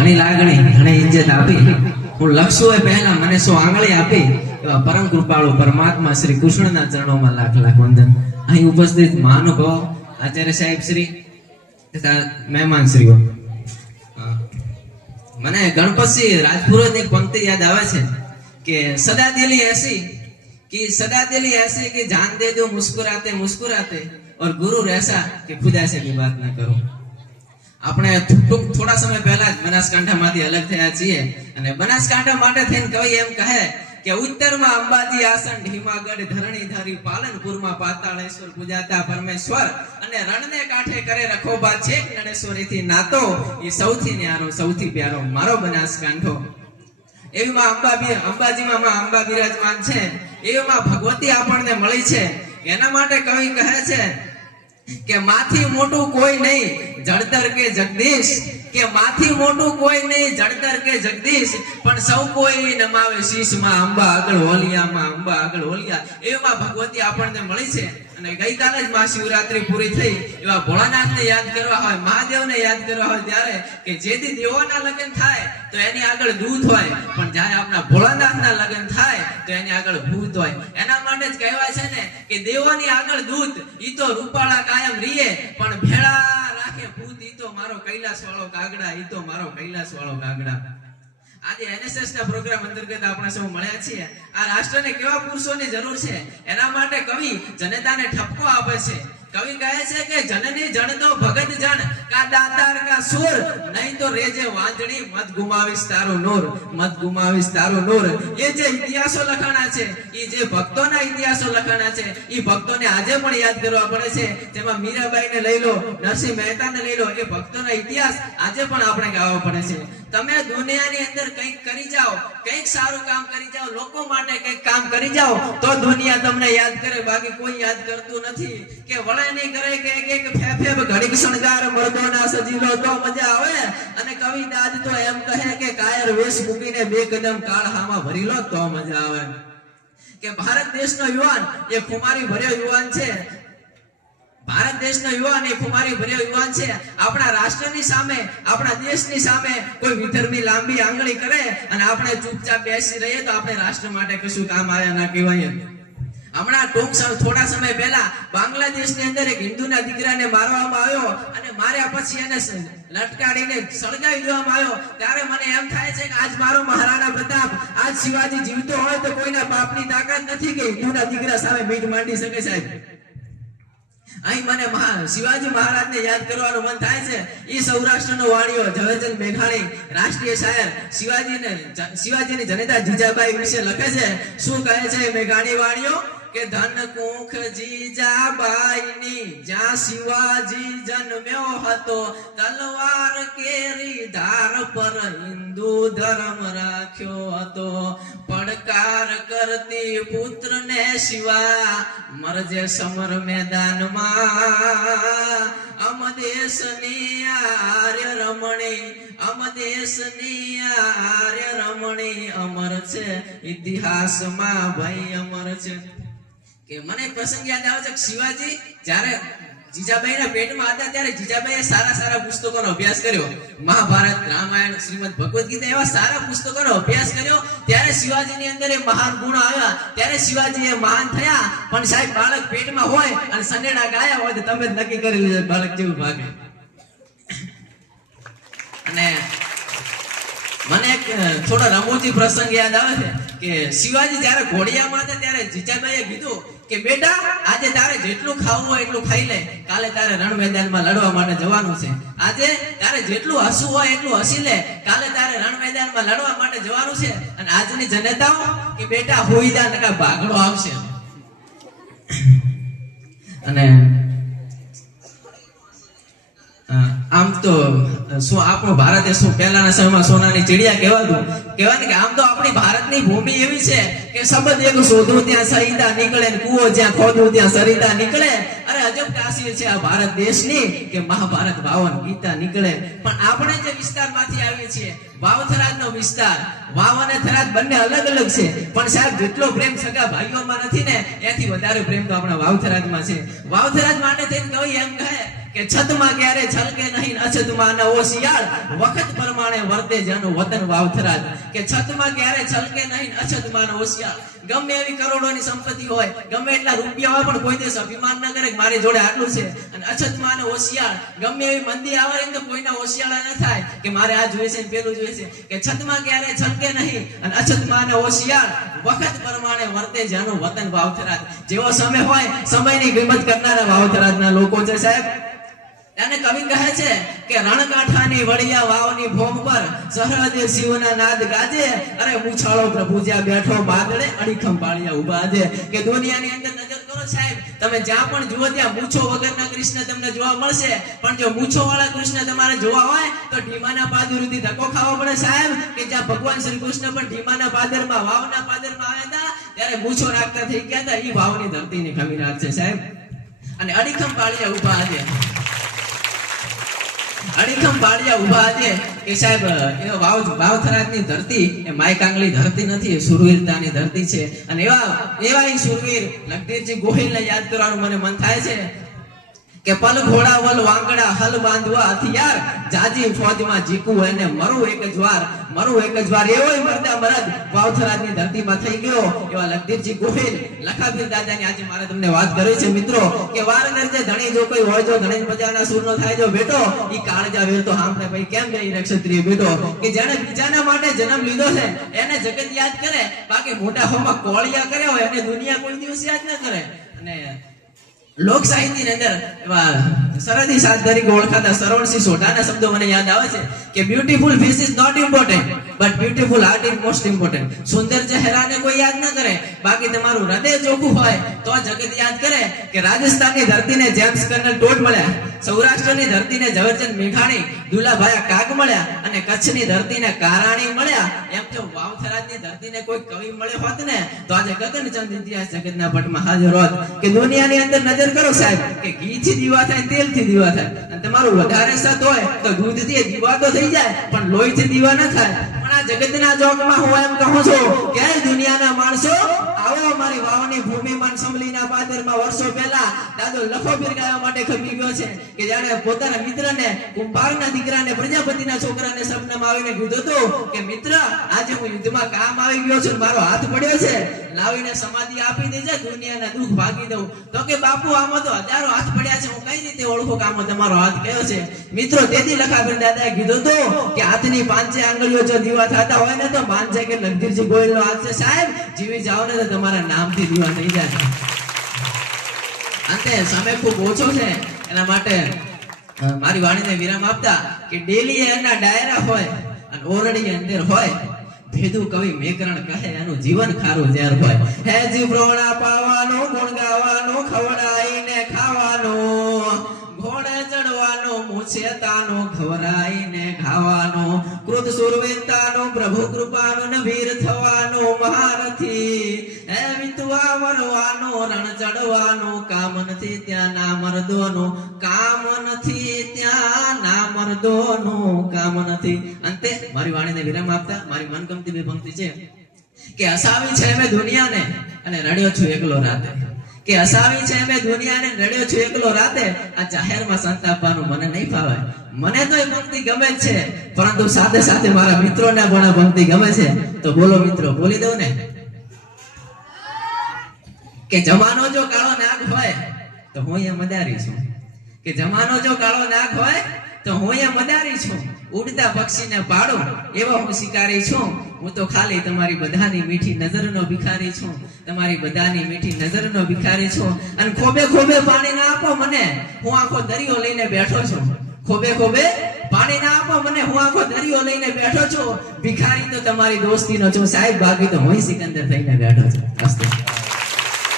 ઘણી લાગણી ઘણી ઇજ્જત આપી, હું લખશું એ પહેલા મને 100 આંગળી આપી, એવા પરમ કૃપાળુ પરમાત્મા શ્રી કૃષ્ણના ચરણોમાં લાખ લાખ વંદન. અહીં ઉપસ્થિત મહાનુભાવો, આચાર્ય સાહેબ શ્રી તથા મહેમાન શ્રીઓ, મને ગણપતસિંહ રાજપુરોની પંક્તિ યાદ આવે છે કે સદા દિલી ऐसी कि जान दे दो मुस्कुराते मुस्कुराते और गुरु ऐसा कि खुदा से भी बात ना करो. આપણે થોડા સમય પહેલા જ બનાસકાંઠામાંથી અલગ થયા છીએ અને બનાસકાંઠા માટે થઈને કવિ એમ કહે કે ઉત્તરમાં અંબાજી આસન ઢીમાગઢ ધરણીધરી પાલનપુરમાં પાતાળેશ્વર પૂજાતા પરમેશ્વર અને રણને કાંઠે કરે રખોબા છેક નણેશ્વરીથી નાતો એ સૌથી ન્યારો સૌથી પ્યારો મારો બનાસકાંઠો. એવીમાં અંબાજીમાં અંબા બિરાજમાન છે, એવીમાં ભગવતી આપણને મળી છે. એના માટે કવિ કહે છે કે માથી મોટું કોઈ નહીં જળતર કે જગદીશ, કે માથી મોટું કોઈ નહીં જળતર કે જગદીશ, પણ સૌ કોઈ નમાવે શીશમાં અંબા આગળ હોલિયામાં અંબા આગળ હોલિયા. એમાં ભગવતી આપણને મળી છે. અને ગઈકાલે જ મહાશિવરાત્રી પૂરી થઈ, એવા ભોળાનાથને યાદ કરવા હોય, મહાદેવને યાદ કરવા હોય ત્યારે કે જેથી દેવોના લગ્ન થાય તો એની આગળ દૂત હોય, પણ જ્યારે આપણા ભોળાનાથના લગ્ન થાય તો એની આગળ ભૂત હોય. એના માટે જ કહેવાય છે ને કે દેવોની આગળ દૂત ઈ તો રૂપાળા કાયમ રીએ, પણ ભેળા રાખે ભૂત ઈ તો મારો કૈલાસ વાળો કાગડા, ઈ તો મારો કૈલાસ વાળો કાગડા. આજે એનએસએસ ના પ્રોગ્રામ અંતર્ગત આપણે સૌ મળ્યા છીએ. આ રાષ્ટ્રને કેવા પુરુષોની જરૂર છે એના માટે કવિ જનતાને ઠપકો આપે છે. કવિ કહે છે કે જનની જણ તો ભગત જણ કા દાતાર કા સુર, નહીં તો રેજે વાંદણી મત ગુમાવીશ તારું નૂર, મત ગુમાવીશ તારું નૂર. એ જે ઇતિહાસો લખાણા છે, એ જે ભક્તોના ઇતિહાસો લખાણા છે, એ ભક્તોને આજે પણ યાદ કરવા પડે છે. જેમાં મીરાબાઈને લઈ લો, નરસિંહ મહેતાને લઈ લો, એ ભક્તોના ઇતિહાસ આજે પણ આપણે ગાવા પડે છે. તમે દુનિયાની અંદર કંઈક કરી જાઓ, કંઈક સારું કામ કરી જાઓ, લોકો માટે કંઈક કામ કરી જાઓ તો દુનિયા તમને યાદ કરે, બાકી કોઈ યાદ કરતું નથી. કે વળે નહીં કરે કે એક ફેફે ઘડીક શણગાર મર્દોના સજીલો તો મજા આવે. અને કવિ દાદ તો એમ કહે કે કાયર વેશ મૂકીને 2 કદમ કાળ હામાં ભરી લો તો મજા આવે. કે ભારત દેશનો યુવાન એ ખુમારી ભર્યો યુવાન છે. ભારત દેશનો યુવાન એ ખુમારી ભર્યો યુવાન છે. આપણા રાષ્ટ્રની સામે, આપણા દેશની સામે કોઈ વિધર્મી લાંબી આંગળી કરે અને આપણે ચૂપચાપ બેસી રહીએ તો આપણે રાષ્ટ્ર માટે કશું કામ આવ્યા ના કહેવાય. હમણાં થોડા સમય પહેલા બાંગ્લાદેશની અંદર એક હિન્દુના દીકરાને મારવામાં આવ્યો અને માર્યા પછી એને લટકાડીને સળગાવી દેવામાં આવ્યો. ત્યારે મને એમ થાય છે કે આજ મારો મહારાણા પ્રતાપ, આજ શિવાજી જીવતો હોય તો કોઈના બાપની તાકાત નથી કે હિન્દુના દીકરા સામે મીટ માંડી શકે. સાહેબ, અહીં મને શિવાજી મહારાજને યાદ કરવાનું મન થાય છે. એ સૌરાષ્ટ્રનો વાણિયો ઝવેરચંદ મેઘાણી, રાષ્ટ્રીય શાયર, શિવાજીની જનેતા જીજાબાઈ વિશે લખે છે. શું કહે છે મેઘાણી વાણિયો કે ધન કુખ જીજાબાઈની જ્યાં શિવાજી જન્મ્યો હતો, તલવાર કેરી ધાર પર હિન્દુ ધર્મ રાખ્યો હતો. પડકાર કરતી પુત્રને શિવા મરજે સમર મેદાનમાં, અમ દેશની આર્ય રમણી, અમ દેશની આર્ય રમણી અમર છે, ઇતિહાસમાં ભાઈ અમર છે. કે મને એક પ્રસંગ યાદ આવે છે કે શિવાજી જ્યારે જીજાબાઈના પેટમાં હતા ત્યારે જીજાબાઈએ સારા પુસ્તકોનો અભ્યાસ કર્યો. મહાભારત, રામાયણ, શ્રીમદ ભગવદ ગીતા એવા સારા પુસ્તકોનો અભ્યાસ કર્યો. ત્યારે શિવાજીની અંદર એ મહાન ગુણો આવ્યા, ત્યારે શિવાજી એ મહાન થયા. પણ સાહેબ, બાળક પેટમાં હોય અને સનેડા ગાયા હોય તો તમે જ નક્કી કરી લીધું બાળક જેવું ભાગે. અને મને એક થોડો રમૂજી પ્રસંગ યાદ આવે છે કે શિવાજી જ્યારે ઘોડિયામાં હતા ત્યારે જીજાબાઈએ કીધું કે બેટા, આજે તારે જેટલું ખાવું હોય એટલું ખાઈ લે, કાલે તારે રણ મેદાનમાં લડવા માટે જવાનું છે. આજે તારે જેટલું હસવું હોય એટલું હસી લે, કાલે તારે રણ મેદાનમાં લડવા માટે જવાનું છે. અને આજની જનતાઓ કે બેટા હોઈ જા નકા ભાગડો આવશે. અને આમ તો શું આપણો ભારત એ શું પહેલાના સમયમાં સોનાની ચીડિયા કહેવાતું. કહેવાય ને કે આમ તો આપણી ભારતની ભૂમિ એવી છે કે શબ્દ એક શોધું ત્યાં સરિતા નીકળે, કુવો જ્યાં ખોદું ત્યાં સરિતા નીકળે. અરે અજબ કાશી છે આ ભારત દેશની કે મહાભારત વાવન ગીતા નીકળે. પણ આપણે જે વિસ્તારમાંથી આવીએ છીએ, વાવથરાજનો વિસ્તાર, વાવ અને થરાદ બંને અલગ અલગ છે. પણ સાહેબ, જેટલો પ્રેમ સગા ભાઈઓમાં નથી ને એથી વધારે પ્રેમ તો આપણા વાવથરાજમાં છે. વાવથરાજ માટે થઈને કવિ એમ કહે કે છતમાં ક્યારે છલકે નહીં અછતમાં ન હોશિયાર વખત પ્રમાણે વર્તે જેનું વતન વાવથરાજ કે છતમાં ક્યારે છલકે નહીં અછતમાં ન હોશિયાર ગમે એવી કરોડોની સંપત્તિ હોય ગમે એટલા રૂપિયા હોય પણ કોઈ દિવસ અભિમાન ન કરે કે મારી જોડે આટલું છે અને અછતમાં ન હોશિયાર ગમે એવી મંદી આવે ને તો કોઈના હોશિયાળા ન થાય કે મારે આ જોઈએ છે પેલું જોઈએ છે કે છતમાં ક્યારે છલકે નહીં અને અછતમાં ન હોશિયાર વખત પ્રમાણે વર્તે જેનું વતન વાવથરાજ જેવો સમય હોય સમયની કિંમત કરનારા વાવથરાજના લોકો છે સાહેબ અને કવિ કહે છે કે રણકાંઠાની વડિયા વાવની ભોમ પર સહૃદય શિવના નાદ ગાજે અરે મૂછાળો પ્રભુ જ્યાં બેઠો બાદળે અડીખમ પાળિયા ઊભા છે કે દુનિયાની અંદર નજર કરો સાહેબ તમે જ્યાં પણ જુઓ ત્યાં મૂછો વગરના કૃષ્ણ તમને જોવા મળશે પણ જો મૂછો વાળા કૃષ્ણ તમારે જોવા હોય તો ઢીમાના પાદરથી ધક્કો ખાવો પડે સાહેબ કે જ્યાં ભગવાન શ્રી કૃષ્ણ પણ ઢીમાના પાદરમાં વાવના પાદરમાં આવ્યા હતા ત્યારે મૂછો રાખતા થઈ ગયા હતા એ વાવની ધરતીની ખમી રાખશે સાહેબ અને અડીખમ પાળિયા ઊભા છે અડીખમ પાળિયા ઊભા છે કે સાહેબ એ વાવથરાજની ધરતી એ માય કાંગલી ધરતી નથી એ સુરવીરતાની ધરતી છે અને એવા એ સુરવીર લખધીરજી ગોહિલને યાદ કરવાનું મને મન થાય છે કે પલ ઘોડા વલ વાંગડા હલ બાંધવા હથિયાર જાજી ફોજમાં જીકું એને મરું એક જ વાર એવોય મરદા મરદ વાવથરાજની ધરતીમાં થઈ ગયો એવા લખધીરજી ગોહિલ લખાવીર દાદાની આજે મારે તમને વાત કરી છે મિત્રો કે વાર ગરજે ધણી જો કોઈ હોય જો ધણી બજારના સૂરનો થાય જો બેટો ઈ કાળજા વેર તો હાંભળે ભાઈ કેમ ગઈ ક્ષત્રિય બેટો કે જેણે બીજાના માટે જન્મ લીધો છે એને જગત યાદ કરે બાકી મોટા હોમાં કોળિયા કરે હોય અને દુનિયા કોઈ દિવસ યાદ ન કરે અને લોક સાહિત્યની અંદર એવા સરહદી સાથ તરીકે ઓળખાતા સરવણસિંહ સોઢાના શબ્દો મને યાદ આવે છે કે beautiful face is not important but beautiful heart is most important સુંદર ચહેરાને કોઈ યાદ ન કરે બાકી તમારું હૃદય ચોખ્ખું હોય તો જગત યાદ કરે કે રાજસ્થાનની ધરતીને જેમ્સ કર્નલ ટોડ મળ્યા સૌરાષ્ટ્રની ધરતીને ઝવેરચંદ મેઘાણી દુલાભાઈ કાગ મળ્યા અને કચ્છની ધરતીને કારાણી મળ્યા એમ જો વાવથરાજની ધરતીને કોઈ કવિ મળ્યો હોત ને તો આજે ગગનચંદ ઇતિહાસ જગતના પટમાં હાજર હોત કે દુનિયાની અંદર નજર કરો સાહેબ કે ઘીથી દીવા થાય તેલથી દીવા થાય અને તમારું વધારે સત હોય તો દૂધથી દીવા તો થઈ જાય પણ લોહીથી દીવા ન થાય પણ આ જગતના જોગમાં હું એમ કહું છું કે દુનિયાના માણસો આવો અમારી વાવની ભૂમિમાં સમલીના પાદરમાં વર્ષો પહેલા દાદો લખો બિરગાવા માટે ખપી ગયો છે કે જાણે પોતાના મિત્રને કુંભારના દીકરાને પ્રજાપતિના છોકરાને સપનામાં આવીને કીધું હતું કે મિત્ર આજે હું યુદ્ધમાં કામ આવી ગયો છું મારો હાથ પડ્યો છે લાવીને સમાધિ આપી દેજે દુનિયાના દુઃખ ભાગી દઉં તો કે બાપુ આમાં તો હજારો હાથ પડ્યા છે હું કઈ રીતે ઓળખું કે આમાં તમારો હાથ કયો છે મિત્રો તેથી લખાબેન દાદાએ કીધું હતું કે હાથની પાંચે આંગળીઓ જો દીવા થતા હોય ને તો માનજે કે લખધીરજી ગોહિલનો હાથ છે સાહેબ જીવી જાઓ ને તો તમારા નામથી દીવા થઈ જાય અંતે સમય ખૂબ ઓછો છે એના માટે મારી વાણીને વિરામ આપતા કે ડેલી એના ડાયરા હોય અને ઓરડી અંદર હોય ભેદુ કવિ મેકરણ કહે એનું જીવન ખારું ઝેર હોય હે જીવરોણા પાવાનો ગુણ ગાવાનો ખવડાઈને ખાવાનો ઘોડે ચડવાનો મૂછેતાનો ખવરાઈને ખાવાનો કૃત સુરવીરતાનો પ્રભુ કૃપાનો ને વીર થવાનો મહારથી હે વિતવા મરવાનો રણ ચડવાનો કામ નથી ત્યાં ના મર્દોનું કામ નથી ત્યાં ના મર્દોનું કામ નથી અંતે મારી વાણીને વિરામ આપતા મારી મનગમતી બે પંક્તિ છે કે હસાવી છે મેં દુનિયાને અને રડ્યો છું એકલો રાતે કે હસાવી છે મેં દુનિયાને રડ્યો છું એકલો રાતે આ જાહેરમાં સંતાપવાનું મને નહીં ફાવે મને તો એ પંક્તિ ગમે જ છે પરંતુ સાથે સાથે મારા મિત્રોને પણ આ પંક્તિ ગમે છે તો બોલો મિત્રો બોલી દઉં ને કે જમાનો જો કાળો નાગ હોય તો હું એ મદારી છું કે જમાનો જો કાળો નાગ હોય તો હું એ મદારી છું ઉડતા પક્ષીને પાડું એવો હું શિકારી છું હું તો ખાલી તમારી બધાની મીઠી નજરનો ભિખારી છું તમારી બધાની મીઠી નજરનો ભિખારી છું અને ખોબે ખોબે પાણી ના આપો મને હું આખો દરિયો લઈને બેઠો છું ખોબે ખોબે પાણી ના આપો મને હું આખો દરિયો લઈને બેઠો છું ભિખારી તો તમારી દોસ્તીનો છું સાહેબ બાકી તો હું સિકંદર થઈને બેઠો છું.